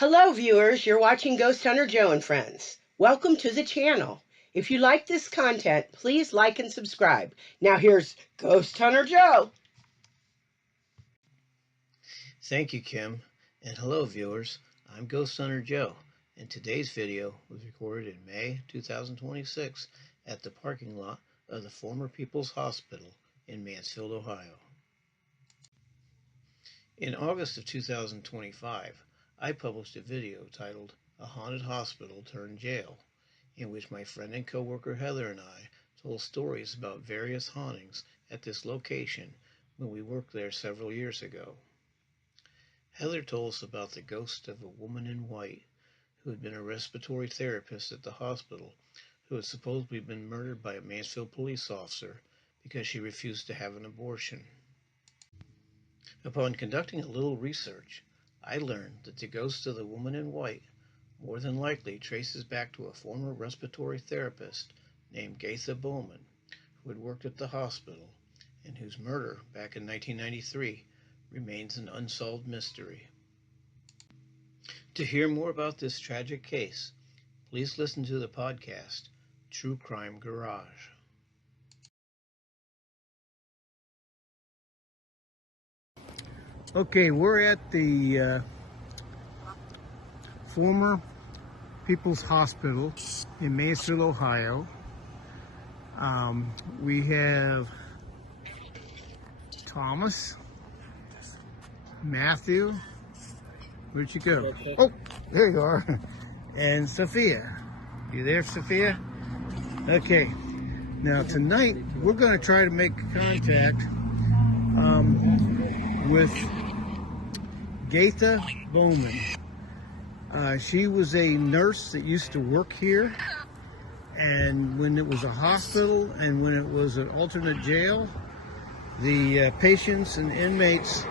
Hello viewers, you're watching Ghost Hunter Joe and Friends. Welcome to the channel. If you like this content, please like and subscribe. Now here's Ghost Hunter Joe. Thank you, Kim, and hello viewers. I'm Ghost Hunter Joe, and today's video was recorded in May 2026 at the parking lot of the former People's Hospital in Mansfield, Ohio. In August of 2025, I published a video titled A Haunted Hospital Turned Jail, in which my friend and coworker Heather and I told stories about various hauntings at this location when we worked there several years ago. Heather told us about the ghost of a woman in white who had been a respiratory therapist at the hospital who had supposedly been murdered by a Mansfield police officer because she refused to have an abortion. Upon conducting a little research, I learned that the ghost of the woman in white more than likely traces back to a former respiratory therapist named Gaitha Bowman, who had worked at the hospital and whose murder back in 1993 remains an unsolved mystery. To hear more about this tragic case, please listen to the podcast True Crime Garage. Okay, we're at the former People's Hospital in Mansfield, Ohio. We have Thomas, Matthew, where'd you go? Oh, there you are. And Sophia. You there, Sophia? Okay. Now tonight we're going to try to make contact with Gaitha Bowman. She was a nurse that used to work here, and when it was a hospital and when it was an alternate jail, the patients and inmates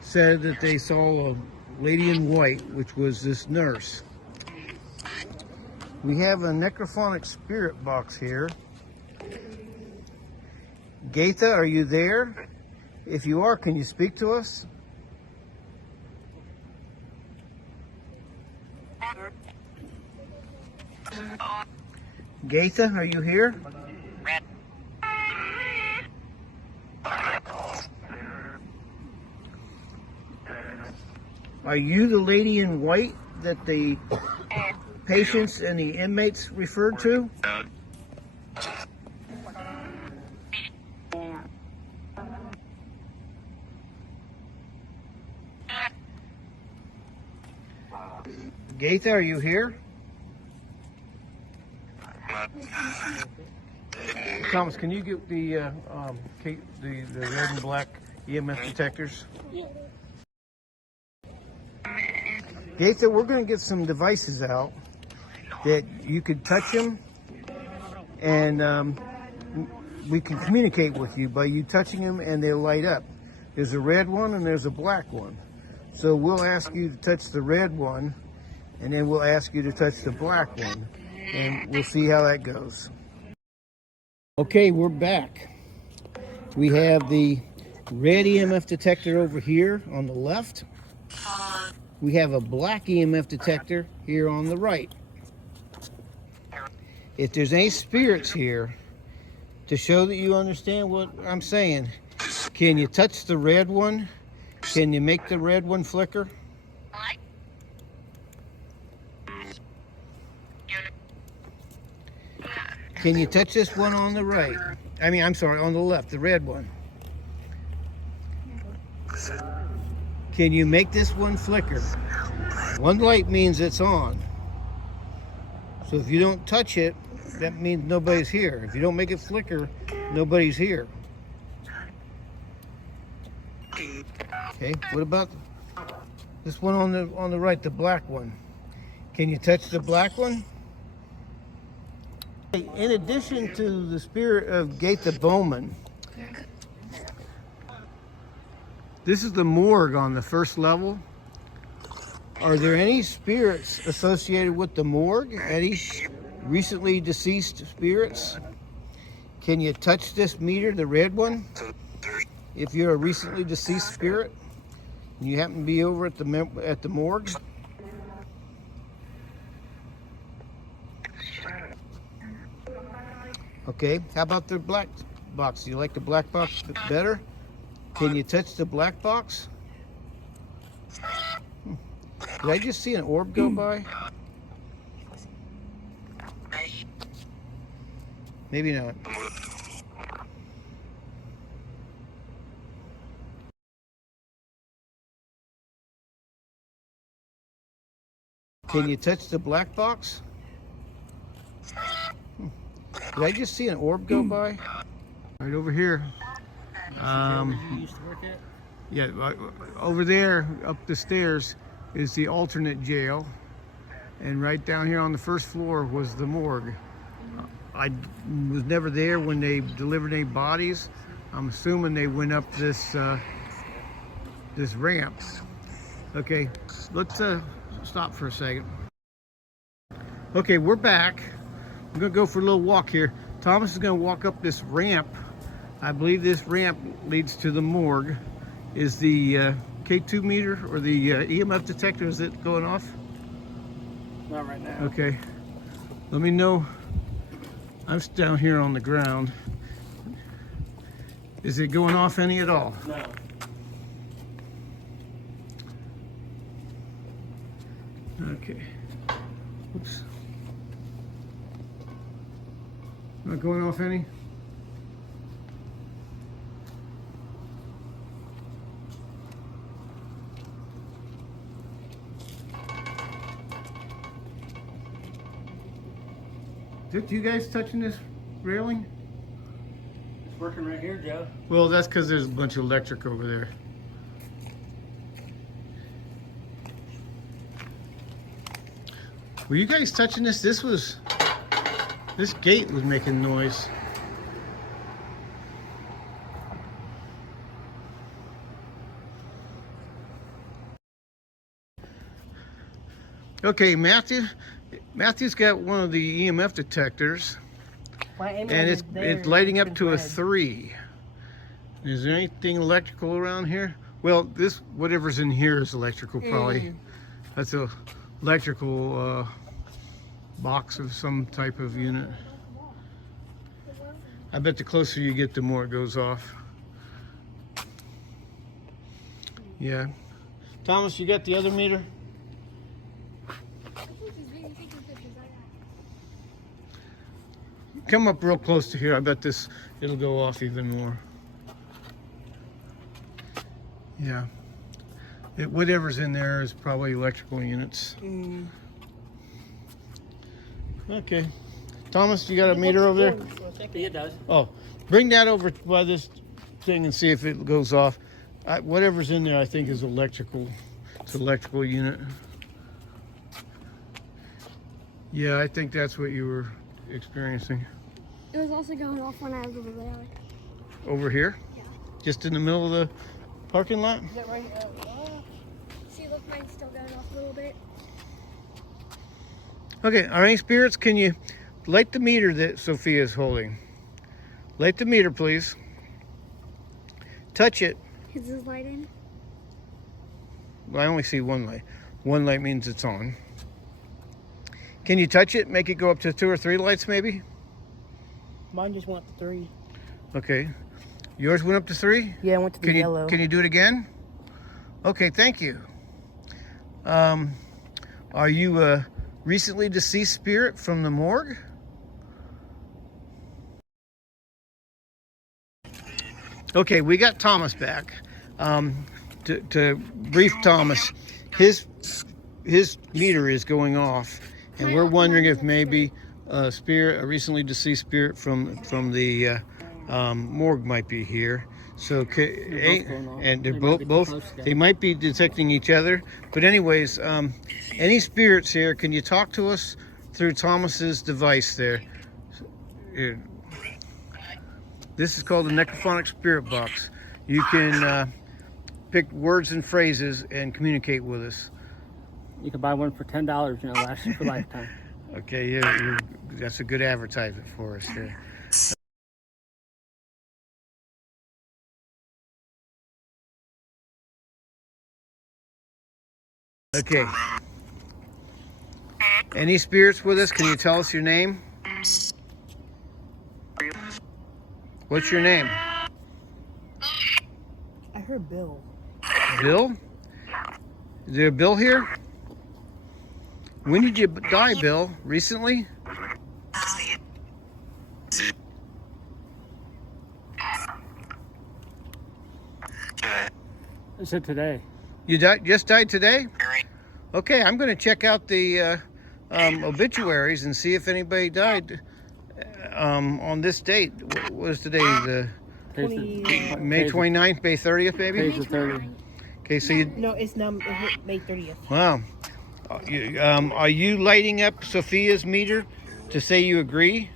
said that they saw a lady in white, which was this nurse. We have a necrophonic spirit box here. Gaitha, are you there? If you are, can you speak to us? Gaitha, are you here? Are you the lady in white that the patients and the inmates referred to? Gaitha, are you here? Thomas, can you get the red and black EMF detectors? Gaitha, we're going to get some devices out that you could touch them, and we can communicate with you by you touching them, and they'll light up. There's a red one and there's a black one. So we'll ask you to touch the red one, and then we'll ask you to touch the black one, and we'll see how that goes. Okay, we're back. We have the red EMF detector over here on the left. We have a black EMF detector here on the right. If there's any spirits here, to show that you understand what I'm saying, can you touch the red one? Can you make the red one flicker? Can you touch this one on the right? I'm sorry, on the left, the red one. Can you make this one flicker? One light means it's on. So if you don't touch it, that means nobody's here. If you don't make it flicker, nobody's here. Okay, what about this one on the right, the black one? Can you touch the black one? In addition to the spirit of Gaitha Bowman, this is the morgue on the first level. Are there any spirits associated with the morgue? Any recently deceased spirits? Can you touch this meter, the red one? If you're a recently deceased spirit, and you happen to be over at the morgue? Okay, how about the black box? Do you like the black box better? Can you touch the black box? Did I just see an orb go by? Maybe not. Can you touch the black box? Did I just see an orb go by? Right over here. You used to work at? Yeah, over there, up the stairs, is the alternate jail. And right down here on the first floor was the morgue. I was never there when they delivered any bodies. I'm assuming they went up this this ramp. Okay, let's stop for a second. Okay, we're back. I'm gonna go for a little walk here. Thomas is gonna walk up this ramp. I believe this ramp leads to the morgue. Is the K2 meter or the EMF detector, is it going off? Not right now. Okay, let me know. I'm down here on the ground. Is it going off any at all? No. Okay. Oops. Not going off any? Did you guys touching this railing? It's working right here, Joe. Well, that's because there's a bunch of electric over there. Were you guys touching this? This gate was making noise. Okay, Matthew's got one of the EMF detectors, and it's lighting up to a 3. Is there anything electrical around here? Well, this whatever's in here is electrical, probably. That's a electrical box of some type of unit. I bet the closer you get, the more it goes off. Yeah. Thomas, you got the other meter? Come up real close to here. I bet it'll go off even more. Yeah. Whatever's in there is probably electrical units. Okay. Thomas, you got a meter over there? It does. Oh, bring that over by this thing and see if it goes off. Whatever's in there, I think, is electrical. It's an electrical unit. Yeah, I think that's what you were experiencing. It was also going off when I was over there. Over here? Yeah. Just in the middle of the parking lot? Is that right? See, look, mine's still going off a little bit. Okay, are any spirits? Can you light the meter that Sophia is holding? Light the meter, please. Touch it. Is this light in? Well, I only see one light. One light means it's on. Can you touch it? Make it go up to 2 or 3 lights, maybe? Mine just went to 3. Okay. Yours went up to 3? Yeah, I went to the yellow. Can you do it again? Okay, thank you. Are you a recently deceased spirit from the morgue? Okay, we got Thomas back. To brief Thomas, his meter is going off, and we're wondering if maybe a recently deceased spirit from the morgue might be here. So, they're both they might be detecting each other. But anyways, any spirits here? Can you talk to us through Thomas's device there? This is called the necrophonic spirit box. You can pick words and phrases and communicate with us. You can buy one for $10 and it'll last you for a lifetime. Okay, that's a good advertisement for us there. Okay. Any spirits with us? Can you tell us your name? What's your name? I heard Bill. Bill? Is there a Bill here? When did you die, Bill? Recently? I said today. You just died today? Okay, I'm going to check out the obituaries and see if anybody died on this date. What was today? The May 29th, May 30th, maybe? Today's the 30th. Okay, so you... No, it's now May 30th. Wow. Are you lighting up Sophia's meter to say you agree?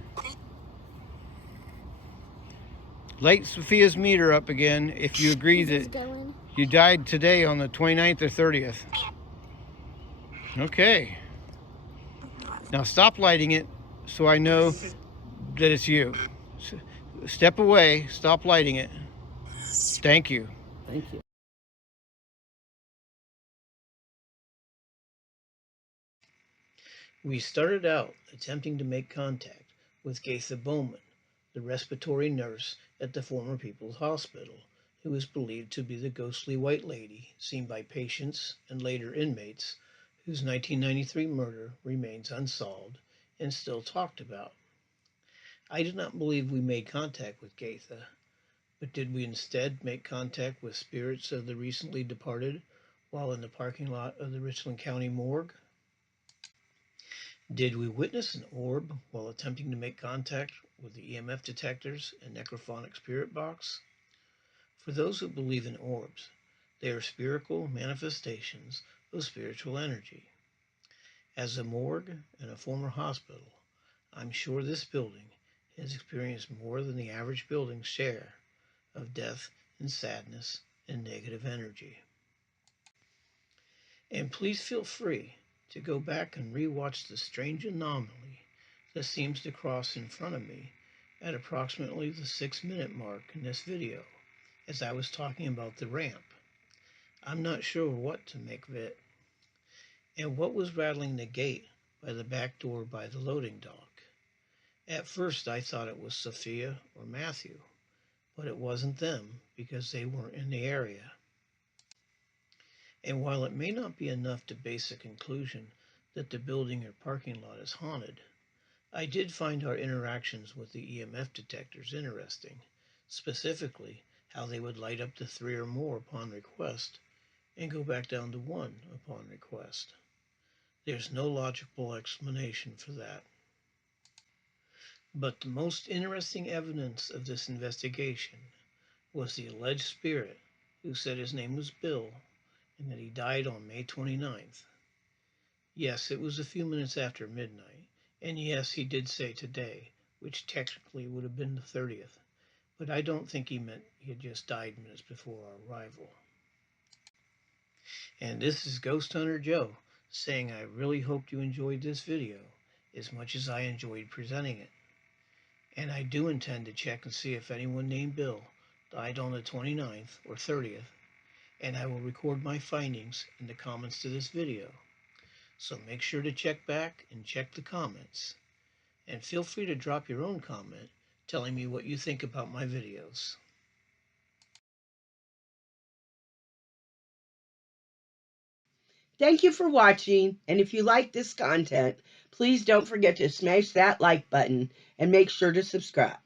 Light Sophia's meter up again if you agree that you died today on the 29th or 30th. Okay. Now stop lighting it so I know that it's you. Step away, stop lighting it. Thank you. Thank you. We started out attempting to make contact with Gaitha Bowman, the respiratory nurse at the former People's Hospital, who is believed to be the ghostly white lady seen by patients and later inmates whose 1993 murder remains unsolved and still talked about. I do not believe we made contact with Gaitha, but did we instead make contact with spirits of the recently departed while in the parking lot of the Richland County morgue? Did we witness an orb while attempting to make contact with the EMF detectors and necrophonic spirit box? For those who believe in orbs, they are spherical manifestations of spiritual energy. As a morgue and a former hospital, I'm sure this building has experienced more than the average building's share of death and sadness and negative energy. And please feel free to go back and rewatch the strange anomaly that seems to cross in front of me at approximately the 6-minute mark in this video as I was talking about the ramp. I'm not sure what to make of it. And what was rattling the gate by the back door by the loading dock? At first I thought it was Sophia or Matthew, but it wasn't them because they weren't in the area. And while it may not be enough to base a conclusion that the building or parking lot is haunted, I did find our interactions with the EMF detectors interesting, specifically how they would light up to 3 or more upon request and go back down to 1 upon request. There's no logical explanation for that. But the most interesting evidence of this investigation was the alleged spirit who said his name was Bill and that he died on May 29th. Yes, it was a few minutes after midnight, and yes, he did say today, which technically would have been the 30th, but I don't think he meant he had just died minutes before our arrival. And this is Ghost Hunter Joe saying I really hoped you enjoyed this video as much as I enjoyed presenting it. And I do intend to check and see if anyone named Bill died on the 29th or 30th, and I will record my findings in the comments to this video. So make sure to check back and check the comments. And feel free to drop your own comment telling me what you think about my videos. Thank you for watching, and if you like this content, please don't forget to smash that like button and make sure to subscribe.